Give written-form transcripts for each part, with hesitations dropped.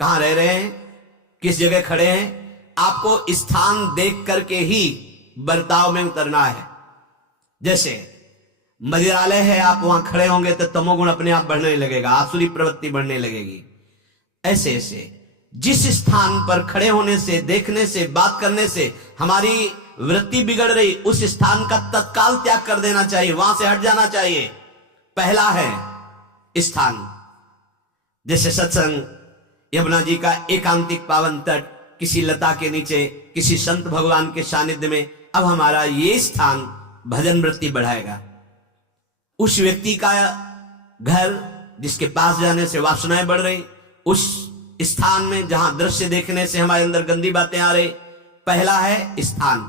कहां रह रहे हैं, किस जगह खड़े हैं, आपको स्थान देख करके ही बर्ताव में उतरना है। जैसे मंदिरालय है, आप वहां खड़े होंगे तो तमोगुण अपने आप बढ़ने लगेगा, आसुरी प्रवृत्ति बढ़ने लगेगी। ऐसे ऐसे जिस स्थान पर खड़े होने से, देखने से, बात करने से हमारी वृत्ति बिगड़ रही, उस स्थान का तत्काल त्याग कर देना चाहिए, वहां से हट जाना चाहिए। पहला है स्थान, जैसे सत्संग, यमुना जी का एकांतिक पावन तट, किसी लता के नीचे, किसी संत भगवान के सानिध्य में। अब हमारा ये स्थान भजन वृत्ति बढ़ाएगा। उस व्यक्ति का घर जिसके पास जाने से वासनाएं बढ़ रही, उस स्थान में जहां दृश्य देखने से हमारे अंदर गंदी बातें आ रही। पहला है स्थान।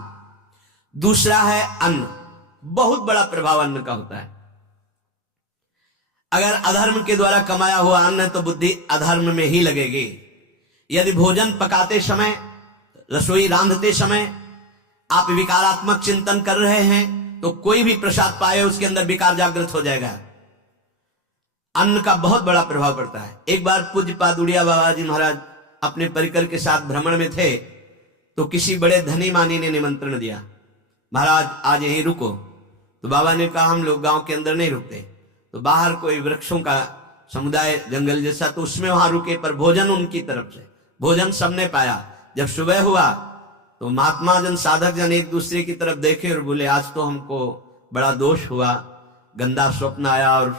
दूसरा है अन्न। बहुत बड़ा प्रभाव अन्न का होता है। अगर अधर्म के द्वारा कमाया हुआ अन्न है तो बुद्धि अधर्म में ही लगेगी। यदि भोजन पकाते समय, रसोई रांधते समय आप विकारात्मक चिंतन कर रहे हैं तो कोई भी प्रसाद पाए उसके अंदर विकार जागृत हो जाएगा। अन्न का बहुत बड़ा प्रभाव पड़ता है। एक बार पूज्य पाद उड़िया बाबा जी महाराज अपने परिकर के साथ भ्रमण में थे तो किसी बड़े धनी मानी ने निमंत्रण दिया, महाराज आज यहीं रुको। तो बाबा ने कहा हम लोग गांव के अंदर नहीं रुकते, तो बाहर कोई वृक्षों का समुदाय, जंगल जैसा, तो उसमें वहां रुके, पर भोजन उनकी तरफ से, भोजन सबने पाया। जब सुबह हुआ तो महात्मा जन, साधक जन एक दूसरे की तरफ देखे और बोले आज तो हमको बड़ा दोष हुआ, गंदा स्वप्न आया और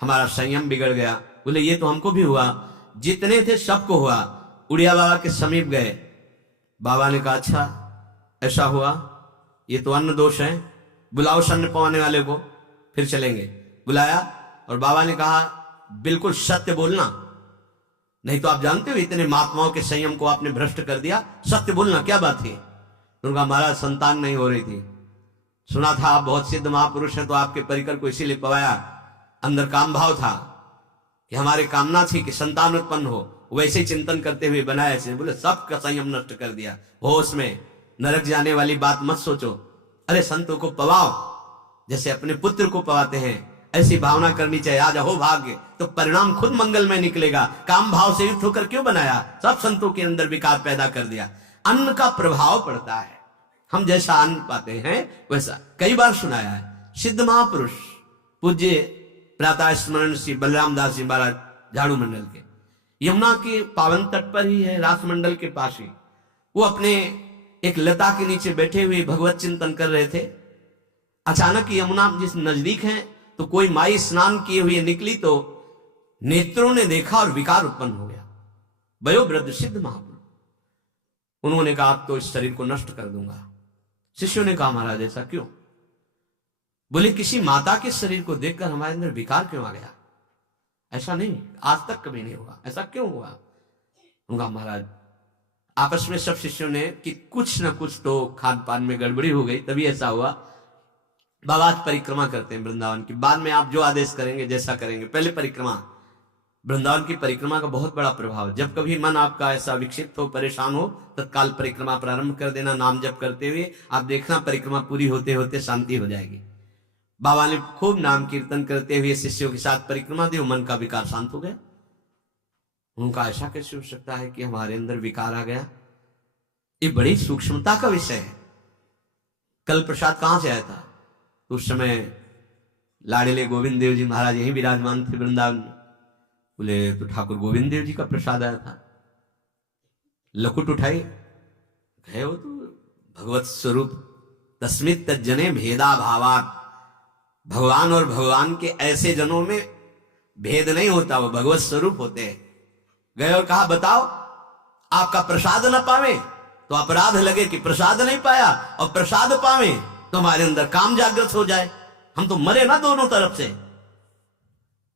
हमारा संयम बिगड़ गया। बोले ये तो हमको भी हुआ, जितने थे सबको हुआ। उड़िया बाबा के समीप गए, बाबा ने कहा अच्छा ऐसा हुआ, ये तो अन्न दोष है, बुलाओ अन्न पवाने वाले को, फिर चलेंगे। बुलाया और बाबा ने कहा बिल्कुल सत्य बोलना, नहीं तो आप जानते हो इतने महात्माओं के संयम को आपने भ्रष्ट कर दिया, सत्य बोलना, क्या बात थी? उनका महाराज संतान नहीं हो रही थी, सुना था आप बहुत सिद्ध महापुरुष हैं तो आपके परिकर को इसीलिए पवाया, अंदर काम भाव था कि हमारे कामना थी कि संतान उत्पन्न हो, वैसे चिंतन करते हुए बनाया ऐसे। बोले सबका संयम नष्ट कर दिया, होश में, नरक जाने वाली बात मत सोचो। अरे संतों को पवाओ जैसे अपने पुत्र को पवाते हैं, ऐसी भावना करनी चाहिए। आज हो भाग्य तो परिणाम खुद मंगलमय निकलेगा। काम भाव से युक्त होकर क्यों बनाया? सब संतों के अंदर विकार पैदा कर दिया। अन्न का प्रभाव पड़ता है, हम जैसा अन्न पाते हैं वैसा। कई बार सुनाया है, सिद्ध महापुरुष पूज्य प्रातः स्मरण श्री बलराम दास जी महाराज झाड़ू मंडल के, यमुना के पावन तट पर ही है, रास मंडल के पास ही, वो अपने एक लता के नीचे बैठे हुए भगवत चिंतन कर रहे थे। अचानक यमुना जिस नजदीक है तो कोई माई स्नान किए हुए निकली तो नेत्रों ने देखा और विकार उत्पन्न हो गया। वयोवृद्ध सिद्ध महापुरुष, उन्होंने कहा आप तो इस शरीर को नष्ट कर दूंगा। शिष्यों ने कहा महाराज ऐसा क्यों? बोले किसी माता के शरीर को देखकर हमारे अंदर विकार क्यों आ गया? ऐसा नहीं, आज तक कभी नहीं हुआ, ऐसा क्यों हुआ? उनका महाराज आपस में सब शिष्यों ने कि कुछ ना कुछ तो खान पान में गड़बड़ी हो गई तभी ऐसा हुआ। बाबा आज परिक्रमा करते हैं वृंदावन की, बाद में आप जो आदेश करेंगे जैसा करेंगे, पहले परिक्रमा। वृंदावन की परिक्रमा का बहुत बड़ा प्रभाव। जब कभी मन आपका ऐसा विक्षिप्त हो, परेशान हो, तत्काल परिक्रमा प्रारंभ कर देना, नाम जप करते हुए। आप देखना परिक्रमा पूरी होते होते शांति हो जाएगी। बाबा ने खूब नाम कीर्तन करते हुए शिष्यों के साथ परिक्रमा दी, मन का विकार शांत हो गया। उनका ऐसा कैसे हो सकता है कि हमारे अंदर विकार आ गया? ये बड़ी सूक्ष्मता का विषय है। कल प्रसाद कहां से आया था? तो उस समय लाड़िले गोविंद देव जी महाराज यहीं विराजमान थे वृंदावन में। बोले तो ठाकुर गोविंद देव जी का प्रसाद आया था। लकुट उठाई, गए वो तो भगवत स्वरूप तस्मित तज्जने भेदा भावात। भगवान और भगवान के ऐसे जनों में भेद नहीं होता, वो भगवत स्वरूप होते हैं। गए और कहा बताओ आपका प्रसाद न पावे तो अपराध लगे कि प्रसाद नहीं पाया, और प्रसाद पावे तो हमारे अंदर काम जागृत हो जाए, हम तो मरे ना दोनों तरफ से।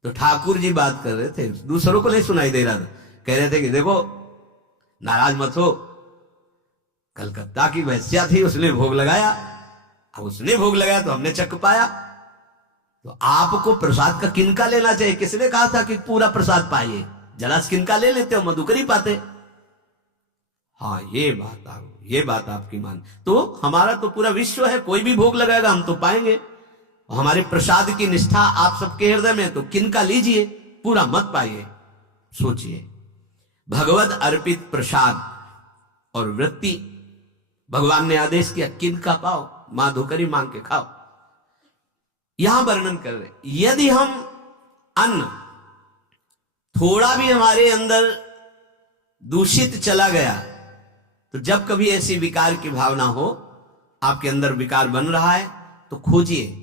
तो ठाकुर जी बात कर रहे थे, दूसरों को नहीं सुनाई दे रहा था। कह रहे थे कि देखो नाराज मत हो, कलकत्ता की वैश्या थी, उसने भोग लगाया, अब उसने भोग लगाया तो हमने चख पाया, तो आपको प्रसाद का किनका लेना चाहिए? किसने कहा था कि पूरा प्रसाद पाइए? जरा किनका ले लेते हो, मधुकरी पाते। हाँ ये बात आपकी मान। तो हमारा तो पूरा विश्व है, कोई भी भोग लगाएगा हम तो पाएंगे। हमारे प्रसाद की निष्ठा आप सबके हृदय में, तो किनका लीजिए, पूरा मत पाइए। सोचिए भगवत अर्पित प्रसाद और वृत्ति। भगवान ने आदेश किया किद का पाओ, मां धोकरी मांग के खाओ। यहां वर्णन कर रहे, यदि हम अन्न थोड़ा भी हमारे अंदर दूषित चला गया, तो जब कभी ऐसी विकार की भावना हो, आपके अंदर विकार बन रहा है, तो खोजिए।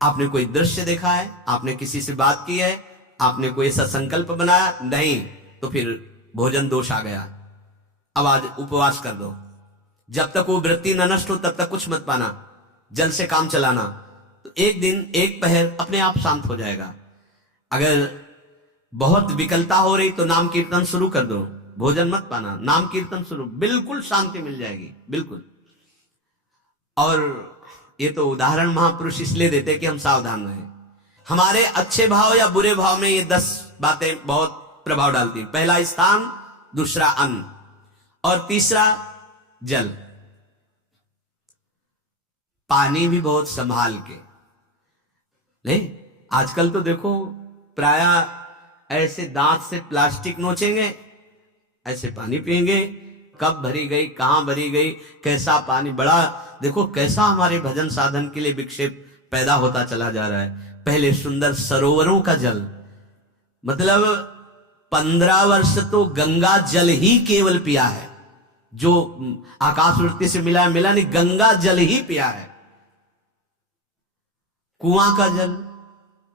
आपने कोई दृश्य देखा है, आपने किसी से बात की है, आपने कोई ऐसा संकल्प बनाया, नहीं, तो फिर भोजन दोष आ गया। अब आज उपवास कर दो, जब तक वो वृत्ति न नष्ट हो तब तक कुछ मत पाना, जल से काम चलाना। तो एक दिन एक पहर अपने आप शांत हो जाएगा। अगर बहुत विकलता हो रही तो नाम कीर्तन शुरू कर दो, भोजन मत पाना, नाम कीर्तन शुरू, बिल्कुल शांति मिल जाएगी, बिल्कुल। और ये तो उदाहरण महापुरुष इसलिए देते कि हम सावधान रहें। हमारे अच्छे भाव या बुरे भाव में ये 10 बातें बहुत प्रभाव डालती हैं। पहला स्थान, दूसरा अन्न, और तीसरा जल। पानी भी बहुत संभाल के नहीं। आजकल तो देखो प्रायः ऐसे दांत से प्लास्टिक नोचेंगे, ऐसे पानी पिएंगे, कब भरी गई, कहां भरी गई, कैसा पानी। बड़ा देखो कैसा हमारे भजन साधन के लिए विक्षेप पैदा होता चला जा रहा है। पहले सुंदर सरोवरों का जल, मतलब 15 वर्ष तो गंगा जल ही केवल पिया है, जो आकाश वृत्ति से मिला नहीं, गंगा जल ही पिया है। कुआं का जल,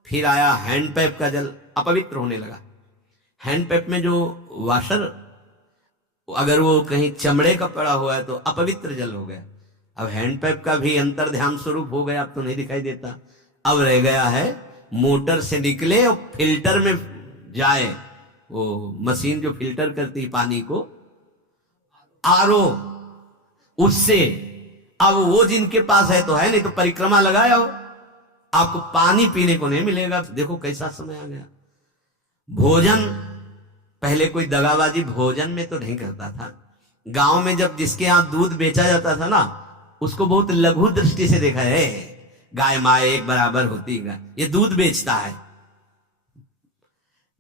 फिर आया हैंडपैप का जल, अपवित्र होने लगा। हैंडपैप में जो वाशर, अगर वो कहीं चमड़े का पड़ा हुआ है तो अपवित्र जल हो गया। अब हैंडपैप का भी अंतर ध्यान स्वरूप हो गया, अब तो नहीं दिखाई देता। अब रह गया है मोटर से निकले और फिल्टर में जाए, वो मशीन जो फिल्टर करती पानी को, आरओ, उससे। अब वो जिनके पास है तो है, नहीं तो परिक्रमा लगाया हो, आपको पानी पीने को नहीं मिलेगा। देखो कैसा समय आ गया। भोजन, पहले कोई दगाबाजी भोजन में तो नहीं करता था। गांव में जब जिसके यहां दूध बेचा जाता था ना, उसको बहुत लघु दृष्टि से देखा है, गाय माए एक बराबर होती है, ये दूध बेचता है।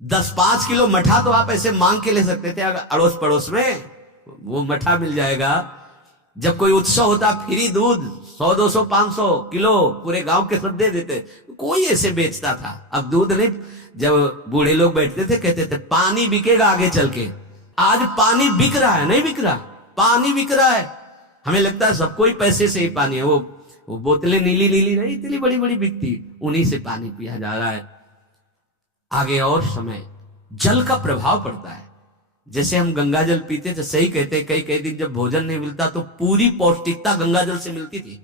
10-5 किलो मठा तो आप ऐसे मांग के ले सकते थे, अगर अड़ोस पड़ोस में वो मठा मिल जाएगा। जब कोई उत्सव होता, फ्री दूध 100, 200, 500 किलो पूरे गांव के सब दे देते, कोई ऐसे बेचता था। अब दूध नहीं, जब बूढ़े लोग बैठते थे कहते थे पानी बिकेगा आगे चल के। आज पानी बिक रहा है, नहीं बिक रहा, पानी बिक रहा है। हमें लगता है सबको ही पैसे से ही पानी है, वो बोतलें नीली नीली नहीं, इतनी बड़ी बड़ी बिकती, उन्हीं से पानी पिया जा रहा है। आगे और समय जल का प्रभाव पड़ता है। जैसे हम गंगा जल पीते थे, सही कहते, कई कई दिन जब भोजन नहीं मिलता तो पूरी पौष्टिकता गंगा जल से मिलती थी।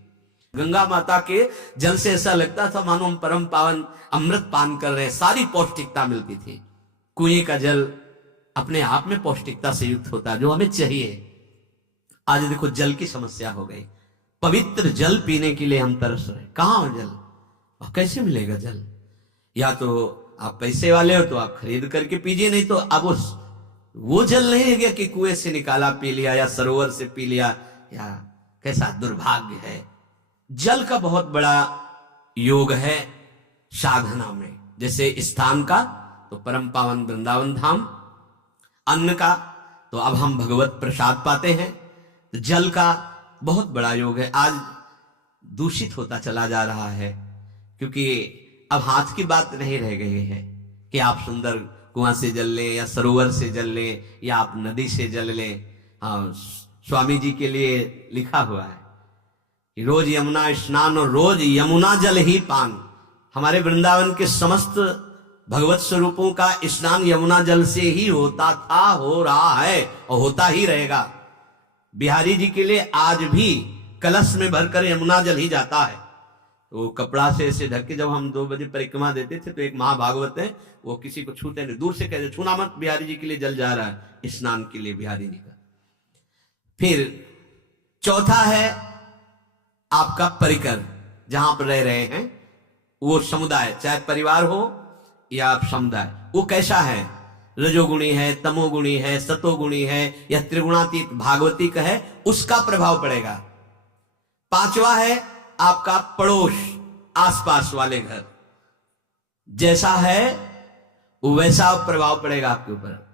गंगा माता के जल से ऐसा लगता था मानो हम परम पावन अमृत पान कर रहे हैं, सारी पौष्टिकता मिलती थी। कुएं का जल अपने आप में पौष्टिकता से युक्त होता है, जो हमें चाहिए। आज देखो जल की समस्या हो गई। पवित्र जल पीने के लिए हम तरस रहे, कहां हो जल, और कैसे मिलेगा जल? या तो आप पैसे वाले हो तो आप खरीद करके पीजिए, नहीं तो अब वो जल नहीं है गया कि कुएं से निकाला पी लिया या सरोवर से पी लिया, या कैसा दुर्भाग्य है। जल का बहुत बड़ा योग है साधना में। जैसे स्थान का तो परम पावन वृंदावन धाम, अन्न का तो अब हम भगवत प्रसाद पाते हैं, तो जल का बहुत बड़ा योग है। आज दूषित होता चला जा रहा है, क्योंकि अब हाथ की बात नहीं रह गई है कि आप सुंदर कुआं से जल लें या सरोवर से जल लें या आप नदी से जल लें। हाँ, स्वामी जी के लिए लिखा हुआ है कि रोज यमुना स्नान और रोज यमुना जल ही पान। हमारे वृंदावन के समस्त भगवत स्वरूपों का स्नान यमुना जल से ही होता था, हो रहा है और होता ही रहेगा। बिहारी जी के लिए आज भी कलश में भरकर यमुना जल ही जाता है। तो कपड़ा से ऐसे ढक के जब हम 2 बजे परिक्रमा देते थे तो एक महाभागवत है, वो किसी को छूते नहीं, दूर से कहते छूना मत, बिहारी जी के लिए जल जा रहा है स्नान के लिए बिहारी जी का। फिर चौथा है आपका परिकर, जहां पर रह रहे हैं वो समुदाय, चाहे परिवार हो या आप समुदाय, वो कैसा है, रजोगुणी है, तमोगुणी है, सतोगुणी है या त्रिगुणातीत भागवती का है, उसका प्रभाव पड़ेगा। पांचवा है आपका पड़ोस, आसपास वाले घर, जैसा है वैसा प्रभाव पड़ेगा आपके ऊपर।